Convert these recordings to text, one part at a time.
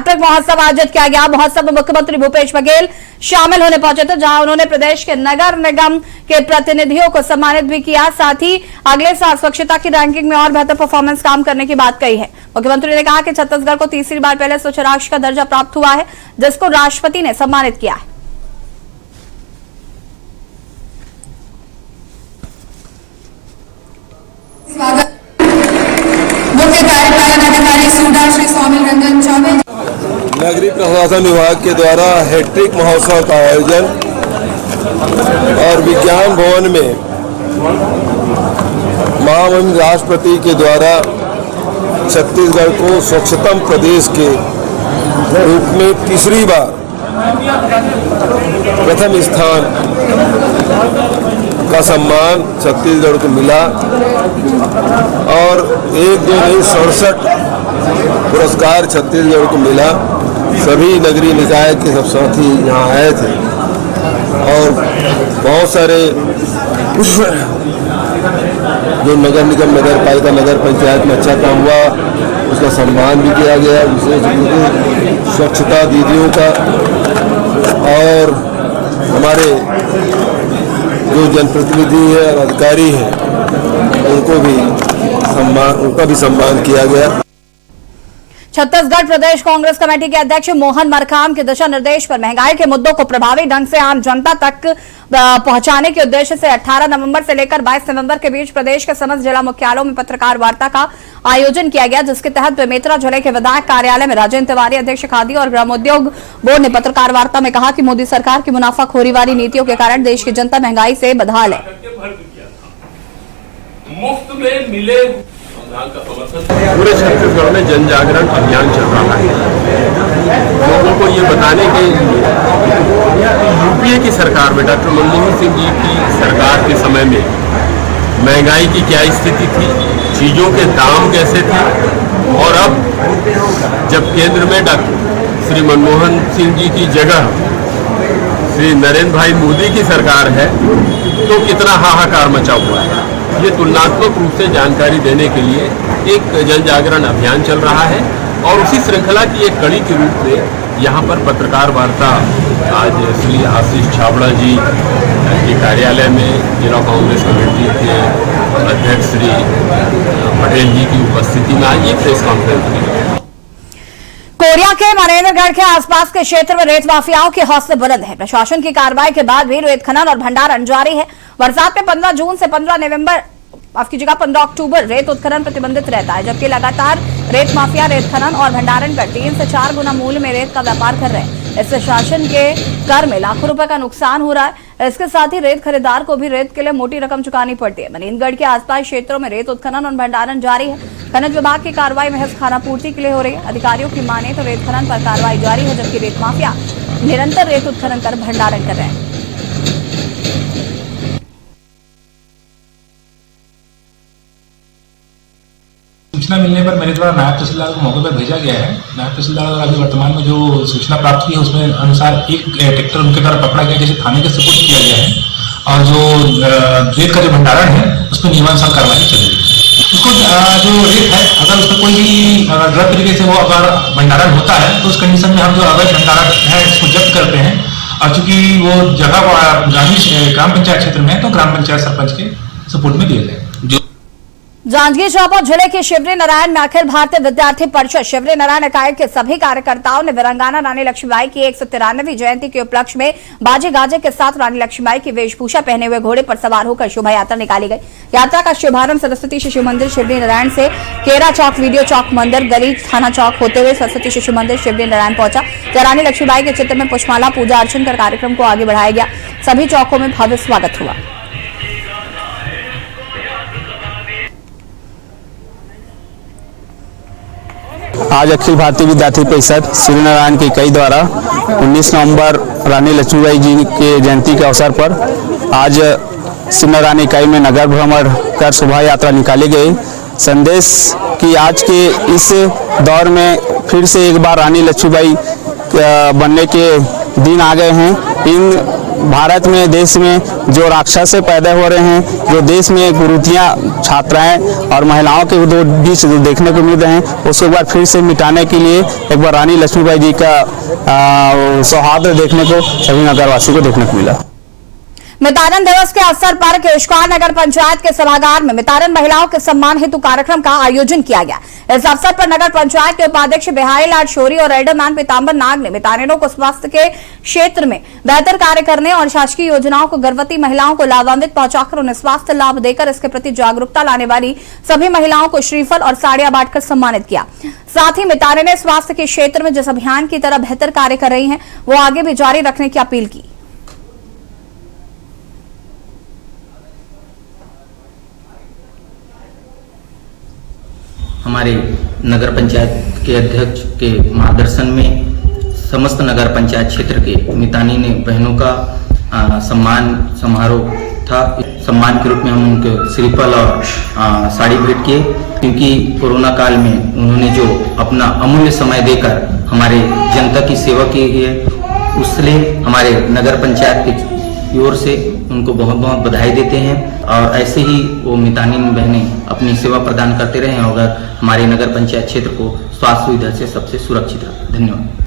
Hat trick महोत्सव आयोजित किया गया। महोत्सव में मुख्यमंत्री भूपेश बघेल शामिल होने पहुंचे थे, जहां उन्होंने प्रदेश के नगर निगम के प्रतिनिधियों को सम्मानित भी किया। साथ ही अगले साल स्वच्छता की रैंकिंग में और बेहतर परफॉर्मेंस काम करने की बात कही है। मुख्यमंत्री ने कहा कि छत्तीसगढ़ को तीसरी बार पहले स्वच्छ राष्ट्र का दर्जा प्राप्त हुआ है, जिसको राष्ट्रपति ने सम्मानित किया है। मुख्य कार्यपालन अधिकारी सूडा श्री स्वामी रंजन चौबे। नगरीय प्रशासन विभाग के द्वारा हैट्रिक महोत्सव का आयोजन और विज्ञान भवन में महामहिम राष्ट्रपति के द्वारा छत्तीसगढ़ को स्वच्छतम प्रदेश के रूप में तीसरी बार प्रथम स्थान का सम्मान छत्तीसगढ़ को मिला और 1, 2 नहीं 67 पुरस्कार छत्तीसगढ़ को मिला। सभी नगरीय निकाय के सब साथी यहाँ आए थे और बहुत सारे जो नगर निगम, नगर पालिका, नगर पंचायत में अच्छा काम हुआ उसका सम्मान भी किया गया, विशेष रूप से स्वच्छता दीदियों का। और हमारे जो जनप्रतिनिधि है और अधिकारी हैं उनका भी सम्मान किया गया। छत्तीसगढ़ प्रदेश कांग्रेस कमेटी के अध्यक्ष मोहन मरकाम के दिशा निर्देश पर महंगाई के मुद्दों को प्रभावी ढंग से आम जनता तक पहुंचाने के उद्देश्य से 18 नवंबर से लेकर 22 नवंबर के बीच प्रदेश के समस्त जिला मुख्यालयों में पत्रकार वार्ता का आयोजन किया गया, जिसके तहत बेमेतरा जिले के विधायक कार्यालय में राजेंद्र तिवारी, अध्यक्ष खादी और ग्रामोद्योग बोर्ड ने पत्रकार वार्ता में कहा कि मोदी सरकार की मुनाफाखोरी वाली नीतियों के कारण देश की जनता महंगाई से बदहाल है। मुफ्त में मिले पूरे छत्तीसगढ़ में जन जागरण अभियान चल रहा है। लोगों को ये बताने के यूपीए की सरकार में, डॉक्टर मनमोहन सिंह जी की सरकार के समय में महंगाई की क्या स्थिति थी, चीजों के दाम कैसे थे, और अब जब केंद्र में डॉक्टर श्री मनमोहन सिंह जी की जगह श्री नरेंद्र भाई मोदी की सरकार है तो कितना हाहाकार मचा हुआ है। ये तुलनात्मक रूप से जानकारी देने के लिए एक जन जागरण अभियान चल रहा है और उसी श्रृंखला की एक कड़ी के रूप में यहाँ पर पत्रकार वार्ता आज श्री आशीष छाबड़ा जी के कार्यालय में जिला कांग्रेस कमेटी के अध्यक्ष श्री पटेल जी की उपस्थिति में आज ये प्रेस कॉन्फ्रेंस हुई। कोरिया के मनेन्द्रगढ़ के आसपास के क्षेत्र में रेत माफियाओं के हौसले बुलंद है। प्रशासन की कार्रवाई के बाद भी रेत खनन और भंडारण जारी है। बरसात में 15 जून से 15 अक्टूबर रेत उत्खनन प्रतिबंधित रहता है, जबकि लगातार रेत माफिया रेत खनन और भंडारण कर 3 से 4 गुना मूल्य में रेत का व्यापार कर रहे हैं। इससे शासन के कर में लाखों रुपए का नुकसान हो रहा है। इसके साथ ही रेत खरीदार को भी रेत के लिए मोटी रकम चुकानी पड़ती है। मनेन्द्रगढ़ के आसपास क्षेत्रों में रेत उत्खनन और भंडारण जारी है। खनन विभाग की कार्रवाई महज खानापूर्ति के लिए हो रही है। अधिकारियों की माने तो रेत खनन पर कार्रवाई जारी है, जबकि रेत माफिया निरंतर रेत उत्खनन कर भंडारण कर रहे हैं। सूचना मिलने पर मेरे द्वारा नायब तहसीलदार को मौके पर भेजा गया है। नायब तहसीलदार द्वारा अभी वर्तमान में जो सूचना प्राप्त हुई है उसमें अनुसार एक ट्रैक्टर उनके द्वारा पकड़ा गया, जैसे थाने के सुपुर्द किया गया है, और जो रेत का जो भंडारण है उस पर नियमानुसार कार्रवाई चल रही है। उसको जो रेत है अगर उसमें कोई भी गलत तरीके से वो अगर भंडारण होता है तो उस कंडीशन में हम जो अवैध भंडारण है इसको जब्त करते हैं। और चूंकि वो जगह ग्राम पंचायत क्षेत्र में है तो ग्राम पंचायत सरपंच के सपोर्ट में दिए गए। जांजगीर चांपा जिले के शिवरी नारायण में अखिल भारतीय विद्यार्थी परिषद शिवरी नारायण इकाई के सभी कार्यकर्ताओं ने वीरांगना रानी लक्ष्मीबाई की 193वीं जयंती के उपलक्ष्य में बाजे गाजे के साथ रानी लक्ष्मीबाई की वेशभूषा पहने हुए घोड़े पर सवार होकर शोभा यात्रा निकाली गई। यात्रा का शुभारंभ सरस्वती शिशु मंदिर शिवरी नारायण से केरा चौक, वीडियो चौक, मंदिर गली, थाना चौक होते हुए सरस्वती शिशु मंदिर शिवरी नारायण पहुंचा, जहां रानी लक्ष्मीबाई के चित्र में पुष्पमाला पूजा अर्चन कर कार्यक्रम को आगे बढ़ाया गया। सभी चौकों में भव्य स्वागत हुआ। आज अखिल भारतीय विद्यार्थी परिषद शिवरी नारायण की इकाई द्वारा 19 नवंबर रानी लक्ष्मीबाई जी के जयंती के अवसर पर आज शिवरी नारायण इकाई में नगर भ्रमण कर शोभा यात्रा निकाली गई। संदेश कि आज के इस दौर में फिर से एक बार रानी लक्ष्मीबाई बनने के दिन आ गए हैं। इन भारत में, देश में जो राक्षस पैदा हो रहे हैं, जो देश में कुरीतियाँ छात्राएं और महिलाओं के बीच देखने को मिल रहे हैं, उसको एक बार फिर से मिटाने के लिए एक बार रानी लक्ष्मीबाई जी का सौहार्द देखने को सभी नगरवासी को देखने को मिला। मितारन दिवस के अवसर पर केशकाल नगर पंचायत के सभागार में मितारन महिलाओं के सम्मान हेतु कार्यक्रम का आयोजन किया गया। इस अवसर पर नगर पंचायत के उपाध्यक्ष बिहारी लाल शोरी और एल्डरमैन पीतांबर नाग ने मितारनों को स्वास्थ्य के क्षेत्र में बेहतर कार्य करने और शासकीय योजनाओं को गर्भवती महिलाओं को लाभान्वित पहुंचाकर उन्हें स्वास्थ्य लाभ देकर इसके प्रति जागरूकता लाने वाली सभी महिलाओं को श्रीफल और साड़ियां बांटकर सम्मानित किया। साथ ही मितारने स्वास्थ्य के क्षेत्र में जिस अभियान की तरह बेहतर कार्य कर रही हैं, वो आगे भी जारी रखने की अपील की। हमारे नगर पंचायत के अध्यक्ष के मार्गदर्शन में समस्त नगर पंचायत क्षेत्र के मितानी ने बहनों का सम्मान समारोह था। सम्मान के रूप में हम उनके श्रीफल और साड़ी भेंट किए, क्योंकि कोरोना काल में उन्होंने जो अपना अमूल्य समय देकर हमारे जनता की सेवा की है, उसलिए हमारे नगर पंचायत की ओर से उनको बहुत बहुत बधाई देते हैं। और ऐसे ही वो मितानी बहनें अपनी सेवा प्रदान करते रहे और हमारे नगर पंचायत क्षेत्र को स्वास्थ्य सुविधा से सबसे सुरक्षित रखें। धन्यवाद।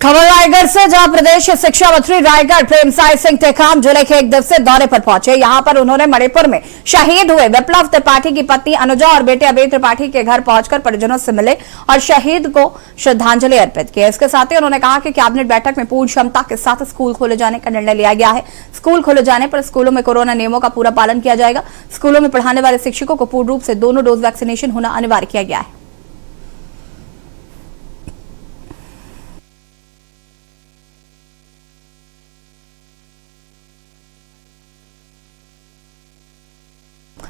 खबर रायगढ़ से, जहां प्रदेश शिक्षा मंत्री रायगढ़ प्रेमसाय सिंह टेकाम जिले के एक दिवसीय दौरे पर पहुंचे। यहां पर उन्होंने मणिपुर में शहीद हुए विप्लव त्रिपाठी की पत्नी अनुजा और बेटे अभय त्रिपाठी के घर पहुंचकर परिजनों से मिले और शहीद को श्रद्धांजलि अर्पित की। इसके साथ ही उन्होंने कहा कि कैबिनेट बैठक में पूर्ण क्षमता के साथ स्कूल खोले जाने का निर्णय लिया गया है। स्कूल खोले जाने पर स्कूलों में कोरोना नियमों का पूरा पालन किया जाएगा। स्कूलों में पढ़ाने वाले शिक्षकों को पूर्ण रूप से दोनों डोज वैक्सीनेशन होना अनिवार्य किया गया है।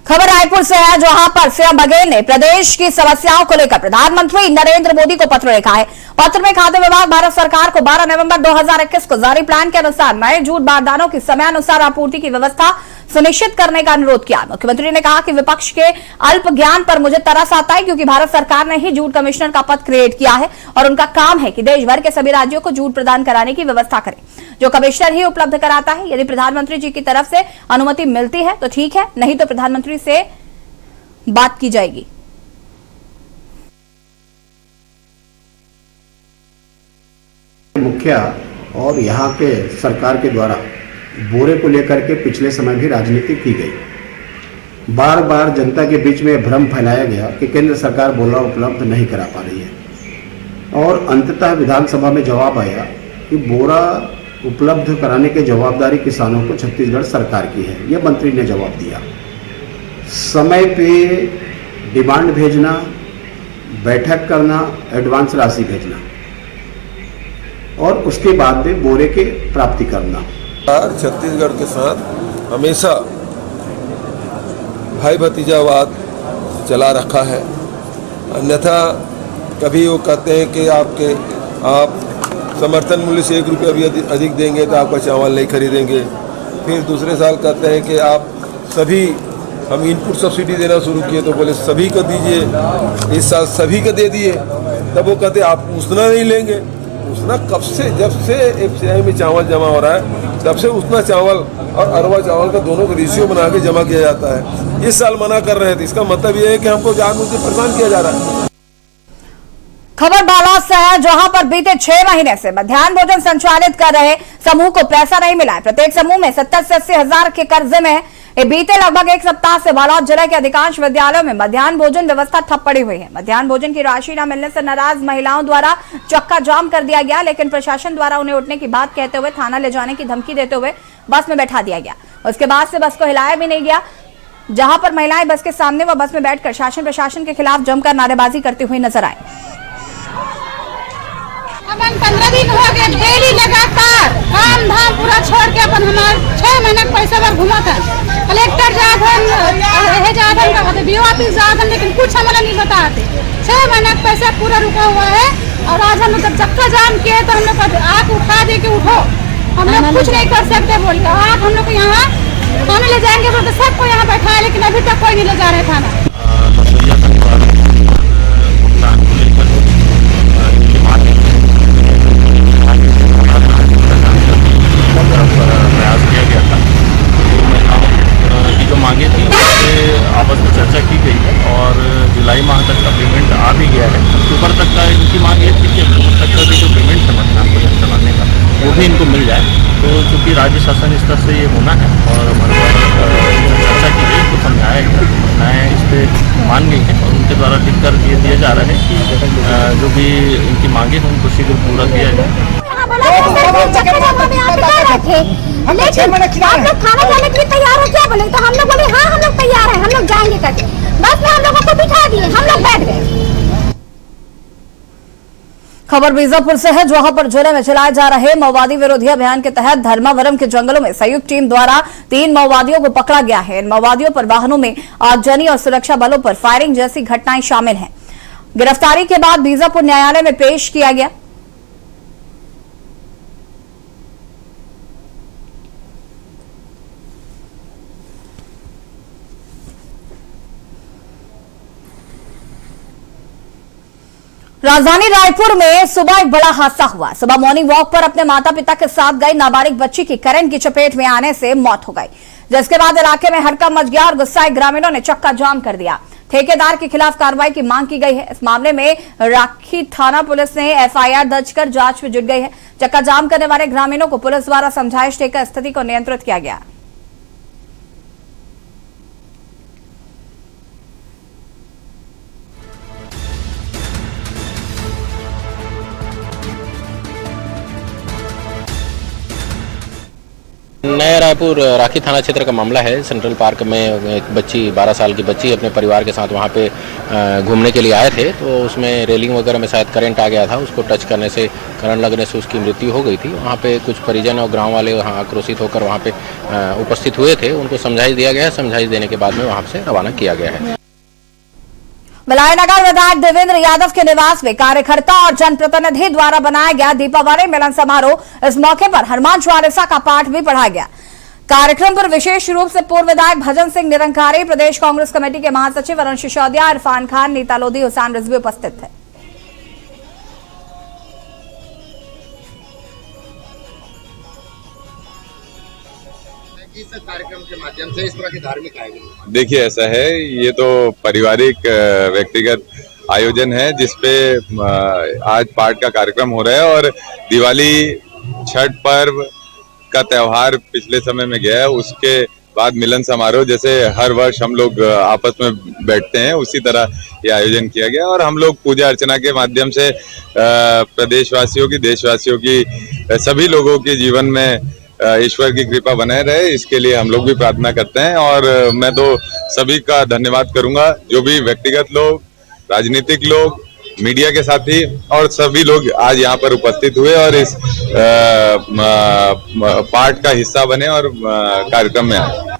खबर रायपुर से है, जहां पर सीएम बघेल ने प्रदेश की समस्याओं को लेकर प्रधानमंत्री नरेंद्र मोदी को पत्र लिखा है। पत्र में खाद्य विभाग भारत सरकार को 12 नवंबर 2021 को जारी प्लान के अनुसार नए जूट बारदानों की समयानुसार आपूर्ति की व्यवस्था सुनिश्चित करने का अनुरोध किया। मुख्यमंत्री ने कहा कि विपक्ष के अल्प ज्ञान पर मुझे तरस आता है, क्योंकि भारत सरकार ने ही जूट कमिश्नर का पद क्रिएट किया है और उनका काम है कि देश भर के सभी राज्यों को जूट प्रदान कराने की व्यवस्था करें, जो कमिश्नर ही उपलब्ध कराता है। यदि प्रधानमंत्री जी की तरफ से अनुमति मिलती है तो ठीक है, नहीं तो प्रधानमंत्री से बात की जाएगी। मुखिया और यहाँ के सरकार के द्वारा बोरे को लेकर के पिछले समय भी राजनीति की गई। बार बार जनता के बीच में भ्रम फैलाया गया कि केंद्र सरकार बोरा उपलब्ध नहीं करा पा रही है और अंततः विधानसभा में जवाब आया कि बोरा उपलब्ध कराने की जवाबदारी किसानों को छत्तीसगढ़ सरकार की है। यह मंत्री ने जवाब दिया। समय पे डिमांड भेजना, बैठक करना, एडवांस राशि भेजना और उसके बाद में बोरे के प्राप्ति करना। छत्तीसगढ़ के साथ हमेशा भाई भतीजावाद चला रखा है। अन्यथा कभी वो कहते हैं कि आप समर्थन मूल्य से 1 रुपया भी अधिक देंगे तो आपका चावल नहीं खरीदेंगे। फिर दूसरे साल कहते हैं कि आप सभी, हम इनपुट सब्सिडी देना शुरू किए तो बोले सभी को दीजिए, इस साल सभी को दे दिए। तब वो कहते आप उतना नहीं लेंगे। उतना कब से, जब से एफसीआई में चावल जमा हो रहा है तब से उतना चावल और अरवा चावल का दोनों का रेशियो बना के जमा किया जाता है। इस साल मना कर रहे थे, इसका मतलब ये है कि हमको जानबूझ के परेशान किया जा रहा है। खबर बालाद से है, जहां पर बीते 6 महीने से मध्याह्न भोजन संचालित कर रहे समूह को पैसा नहीं मिला है। प्रत्येक समूह में 70 से 80 हजार के कर्जे में है। बीते लगभग 1 सप्ताह से बालाद जिले के अधिकांश विद्यालयों में मध्याह्न भोजन व्यवस्था ठप पड़ी हुई है। मध्याह्न भोजन की राशि न मिलने से नाराज महिलाओं द्वारा चक्का जाम कर दिया गया, लेकिन प्रशासन द्वारा उन्हें उठने की बात कहते हुए थाना ले जाने की धमकी देते हुए बस में बैठा दिया गया। उसके बाद से बस को हिलाया भी नहीं गया, जहां पर महिलाएं बस के सामने व बस में बैठकर शासन प्रशासन के खिलाफ जमकर नारेबाजी करती हुई नजर आए। 15 दिन हो गए डेली लगातार काम धाम पूरा छोड़ के अपन हमारे 6 महीने पैसा भर घुमा था। कलेक्टर जाधन बीओ ऑफिस जाधन, लेकिन कुछ हमारा नहीं बताते। 6 महीने पैसा पूरा रुका हुआ है और आज हम लोग चक्का जाम किए तो हम लोग आँख उठा दे के उठो, हम लोग कुछ नहीं कर सकते बोल के आप हम लोग यहाँ थाने ले जाएंगे बोलते सबको यहाँ बैठा है, लेकिन अभी तक कोई नहीं ले जा रहे थाना। भी इनको मिल जाए। तो चूँकि राज्य शासन स्तर से ये होना है और हमारे चर्चा की गई, तो समझाया गया, महिलाएँ इस पर मान गई हैं और उनके द्वारा लिख कर ये दिया जा रहा है कि जो भी उनकी मांगे हैं उनको शीघ्र पूरा किया जाए। लेकिन आप लोग खाना खाने के लिए तैयार हो क्या बोले, तो हम लोग बोले हाँ हम लोग तैयार हैं, हम लोग जाएंगे करके। बस में हम लोगों को बिठा दिए, हम लोग बैठ गए। खबर बीजापुर से है, जहां पर जिले में चलाए जा रहे माओवादी विरोधी अभियान के तहत धर्मावरम के जंगलों में संयुक्त टीम द्वारा 3 माओवादियों को पकड़ा गया है। इन माओवादियों पर वाहनों में आगजनी और सुरक्षा बलों पर फायरिंग जैसी घटनाएं शामिल हैं। गिरफ्तारी के बाद बीजापुर न्यायालय में पेश किया गया। राजधानी रायपुर में सुबह एक बड़ा हादसा हुआ। सुबह मॉर्निंग वॉक पर अपने माता पिता के साथ गई नाबालिग बच्ची की करंट की चपेट में आने से मौत हो गई, जिसके बाद इलाके में हड़कंप मच गया और गुस्साए ग्रामीणों ने चक्का जाम कर दिया। ठेकेदार के खिलाफ कार्रवाई की मांग की गई है। इस मामले में राखी थाना पुलिस ने एफआईआर दर्ज कर जांच में जुट गई है। चक्का जाम करने वाले ग्रामीणों को पुलिस द्वारा समझाइश देकर स्थिति को नियंत्रित किया गया। नया रायपुर राखी थाना क्षेत्र का मामला है। सेंट्रल पार्क में एक बच्ची 12 साल की बच्ची अपने परिवार के साथ वहाँ पे घूमने के लिए आए थे, तो उसमें रेलिंग वगैरह में शायद करंट आ गया था। उसको टच करने से, करंट लगने से उसकी मृत्यु हो गई थी। वहाँ पे कुछ परिजन और गाँव वाले वहाँ आक्रोशित होकर वहाँ पे उपस्थित हुए थे। उनको समझाइश दिया गया है। समझाइश देने के बाद में वहाँ से रवाना किया गया है। मलायनगर विधायक देवेंद्र यादव के निवास में कार्यकर्ता और जनप्रतिनिधि द्वारा बनाया गया दीपावली मिलन समारोह। इस मौके पर हनुमान चालीसा का पाठ भी पढ़ा गया। कार्यक्रम पर विशेष रूप से पूर्व विधायक भजन सिंह निरंकारी, प्रदेश कांग्रेस कमेटी के महासचिव अरुण सिसोदिया, इरफान खान, नीता लोधी, हुसैन रिजवी उपस्थित थे। इस कार्यक्रम के माध्यम से इस तरह की धार्मिक आयोजन, देखिए ऐसा है, ये तो पारिवारिक व्यक्तिगत आयोजन है जिसपे आज पाठ का कार्यक्रम हो रहा है और दिवाली छठ पर्व का त्योहार पिछले समय में गया है। उसके बाद मिलन समारोह जैसे हर वर्ष हम लोग आपस में बैठते हैं, उसी तरह ये आयोजन किया गया और हम लोग पूजा अर्चना के माध्यम से प्रदेशवासियों की, देशवासियों की, सभी लोगों के जीवन में ईश्वर की कृपा बनाए रहे, इसके लिए हम लोग भी प्रार्थना करते हैं। और मैं तो सभी का धन्यवाद करूंगा, जो भी व्यक्तिगत लोग, राजनीतिक लोग, मीडिया के साथी और सभी लोग आज यहाँ पर उपस्थित हुए और इस पाठ का हिस्सा बने और कार्यक्रम में आए।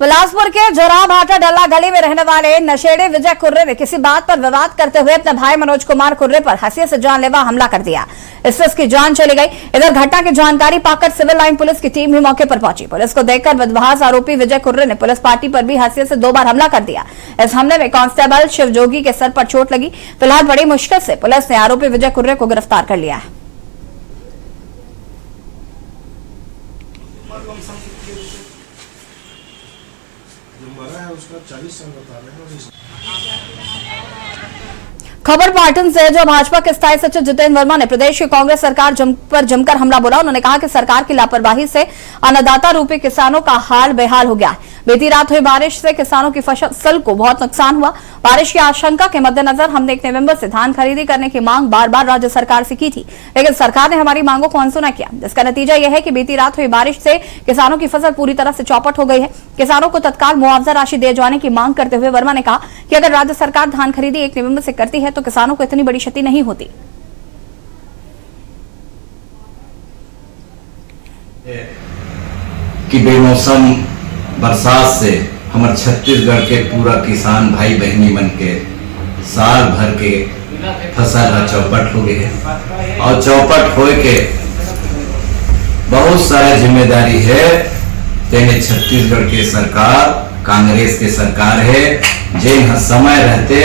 बिलासपुर के जोराब भाटा डल्ला गली में रहने वाले नशेड़े विजय कुर्रे ने किसी बात पर विवाद करते हुए अपने भाई मनोज कुमार कुर्रे पर हंसिया से जानलेवा हमला कर दिया। इससे उसकी जान चली गई। इधर घटना की जानकारी पाकर सिविल लाइन पुलिस की टीम भी मौके पर पहुंची। पुलिस को देखकर बदमाश आरोपी विजय कुर्रे ने पुलिस पार्टी पर भी हंसिया से 2 बार हमला कर दिया। इस हमले में कांस्टेबल शिव जोगी के सर पर चोट लगी। फिलहाल बड़ी मुश्किल से पुलिस ने आरोपी विजय कुर्रे को गिरफ्तार कर लिया है। खबर पाटन से, जो भाजपा के स्थायी सचिव जितेंद्र वर्मा ने प्रदेश की कांग्रेस सरकार पर जमकर हमला बोला। उन्होंने कहा कि सरकार की लापरवाही से अन्नदाता रूपी किसानों का हाल बेहाल हो गया है। बीती रात हुई बारिश से किसानों की फसल को बहुत नुकसान हुआ। बारिश की आशंका के मद्देनजर हमने 1 नवंबर से धान खरीदी करने की मांग बार बार राज्य सरकार से की थी, लेकिन सरकार ने हमारी मांगों को अनसुना किया, जिसका नतीजा यह है कि बीती रात हुई बारिश से किसानों की फसल पूरी तरह से चौपट हो गई है। किसानों को तत्काल मुआवजा राशि दिए जाने की मांग करते हुए वर्मा ने कहा कि अगर राज्य सरकार धान खरीदी 1 नवंबर से करती है तो किसानों को इतनी बड़ी क्षति नहीं होती। कि बेमौसम बरसात से हमारे छत्तीसगढ़ के पूरा किसान भाई बहनी मन के साल भर के फसल चौपट हो गए और चौपट हो के बहुत सारा जिम्मेदारी है। तेने छत्तीसगढ़ के सरकार, कांग्रेस के सरकार है, जिन समय रहते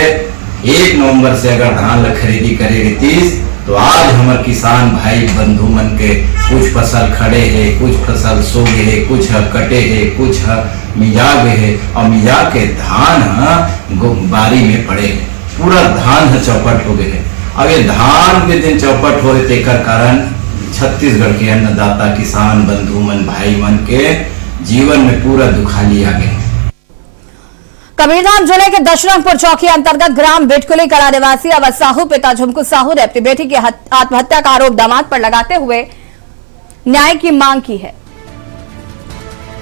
1 नवंबर से अगर धान ला खरीदी करेगी 30, तो आज हमारे किसान भाई बंधु मन के कुछ फसल खड़े है, कुछ फसल सो गए है, कुछ कटे है, कुछ मिजाग है और मिजाग के धान बारी में पड़े है, पूरा धान चौपट हो गए है। अब ये धान के दिन चौपट हो तेकर कारण छत्तीसगढ़ के अन्नदाता किसान बंधु मन भाई मन के जीवन में पूरा दुखाली आ गए। कबीरधाम जिले के दशरंगपुर चौकी अंतर्गत ग्राम बिटकुली कला निवासी अवध साहू पिता झुमकू साहू ने अपनी बेटी की आत्महत्या का आरोप दामाद पर लगाते हुए न्याय की मांग की है।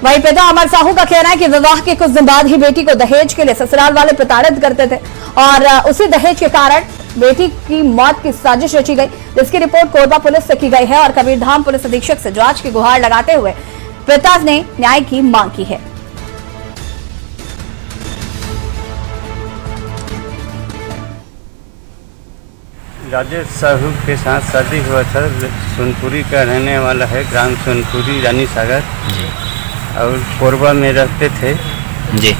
वहीं पिता अमर साहू का कहना है कि विवाह के कुछ दिन बाद ही बेटी को दहेज के लिए ससुराल वाले प्रताड़ित करते थे और उसी दहेज के कारण बेटी की मौत की साजिश रची गई, जिसकी रिपोर्ट कोरबा पुलिस से की गई है और कबीरधाम पुलिस अधीक्षक से जांच की गुहार लगाते हुए पिता ने न्याय की मांग की है। राजेश साहू के साथ शादी हुआ था। सोनपुरी का रहने वाला है, ग्राम सोनपुरी रानी सागर और कोरबा में रहते थे जी।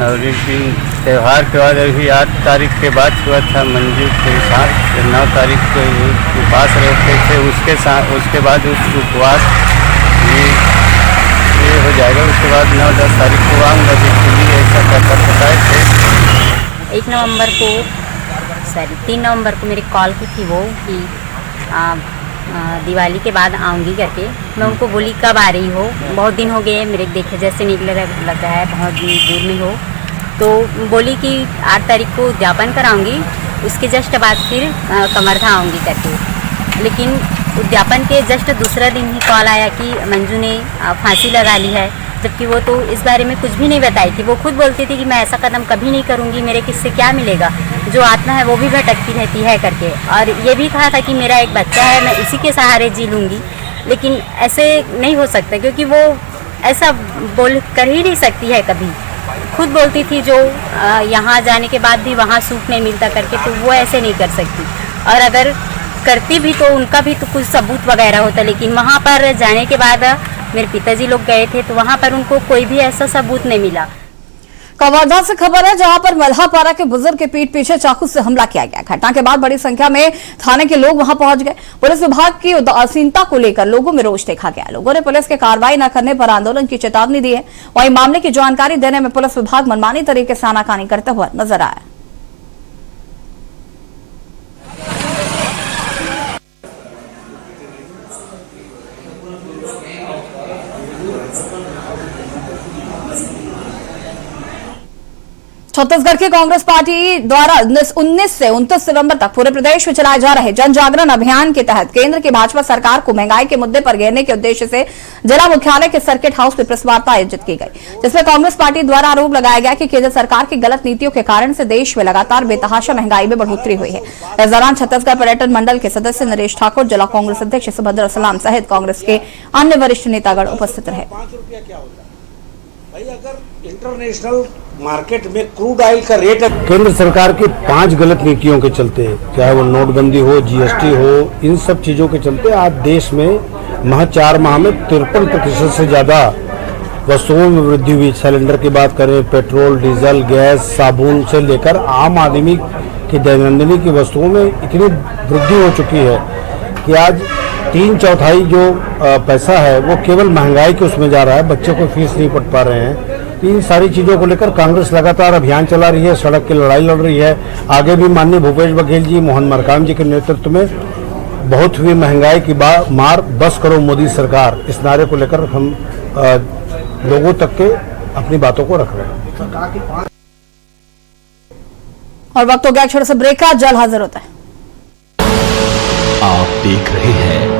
और एक दिन त्यौहार के बाद अभी 8 तारीख के बाद हुआ था मंजू के साथ। 9 तारीख को उपवास रहते थे, उसके बाद उस उपवास ये हो जाएगा। उसके बाद 9-10 तारीख को आऊँगा बिल्कुल ऐसा कर बताए थे। 1 नवंबर को 3 नवंबर को मेरी कॉल की थी वो कि दिवाली के बाद आऊँगी करके। मैं उनको बोली कब आ रही हो, बहुत दिन हो गए मेरे देखे जैसे निकले लग रहा है, बहुत दूर में हो। तो बोली कि 8 तारीख को उद्यापन कराऊँगी, उसके जस्ट बाद फिर कमरधा आऊँगी करके। लेकिन उद्यापन के जस्ट दूसरा दिन ही कॉल आया कि मंजू ने फांसी लगा ली है, जबकि वो तो इस बारे में कुछ भी नहीं बताई थी। वो खुद बोलती थी कि मैं ऐसा कदम कभी नहीं करूँगी, मेरे किससे क्या मिलेगा, जो आत्मा है वो भी भटकती रहती है करके। और ये भी कहा था कि मेरा एक बच्चा है, मैं उसी के सहारे जी लूँगी। लेकिन ऐसे नहीं हो सकता, क्योंकि वो ऐसा बोल कर ही नहीं सकती है कभी। खुद बोलती थी जो यहाँ जाने के बाद भी वहाँ सुख नहीं मिलता करके, तो वो ऐसे नहीं कर सकती। और अगर करती भी तो उनका भी तो कुछ सबूत वगैरह होता, लेकिन वहाँ पर जाने के बाद मेरे पिताजी लोग गए थे तो वहाँ पर उनको कोई भी ऐसा सबूत नहीं मिला। कवर्धा से खबर है, जहां पर मल्हापारा के बुजुर्ग के पीठ पीछे चाकू से हमला किया गया। घटना के बाद बड़ी संख्या में थाने के लोग वहां पहुंच गए। पुलिस विभाग की उदासीनता को लेकर लोगों में रोष देखा गया। लोगों ने पुलिस के कार्रवाई न करने पर आंदोलन की चेतावनी दी है। वहीं मामले की जानकारी देने में पुलिस विभाग मनमानी तरीके से आनाकानी करते हुए नजर आया। छत्तीसगढ़ की कांग्रेस पार्टी द्वारा 19 से 29 नवंबर तक पूरे प्रदेश में चलाए जा रहे जन जागरण अभियान के तहत केंद्र की भाजपा सरकार को महंगाई के मुद्दे पर घेरने के उद्देश्य से जिला मुख्यालय के सर्किट हाउस में प्रेस वार्ता आयोजित की गई, जिसमें कांग्रेस पार्टी द्वारा आरोप लगाया गया कि केंद्र सरकार की गलत नीतियों के कारण से देश में लगातार बेतहाशा महंगाई में बढ़ोतरी हुई है। इस दौरान छत्तीसगढ़ पर्यटन मंडल के सदस्य नरेश ठाकुर, जिला कांग्रेस अध्यक्ष सुभद्र सलाम सहित कांग्रेस के अन्य वरिष्ठ नेतागण उपस्थित रहे। अगर इंटरनेशनल मार्केट में क्रूड ऑयल का रेट केंद्र सरकार की 5 गलत नीतियों के चलते, चाहे वो नोटबंदी हो, जीएसटी हो, इन सब चीजों के चलते आज देश में महज 4 माह में 53% से ज्यादा वस्तुओं में वृद्धि हुई। सिलेंडर की बात करें, पेट्रोल, डीजल, गैस, साबुन से लेकर आम आदमी की दैनंदिनी की वस्तुओं में इतनी वृद्धि हो चुकी है कि आज 3/4 जो पैसा है वो केवल महंगाई के उसमें जा रहा है। बच्चों को फीस नहीं पट पा रहे हैं। इन सारी चीजों को लेकर कांग्रेस लगातार अभियान चला रही है, सड़क की लड़ाई लड़ रही है। आगे भी माननीय भूपेश बघेल जी, मोहन मरकाम जी के नेतृत्व में बहुत हुई महंगाई की मार, बस करो मोदी सरकार, इस नारे को लेकर हम लोगों तक के अपनी बातों को रख रहे हैं। और वक्त हो गया छोटे से ब्रेक का, जल्द हाजिर होता है। आप देख रहे हैं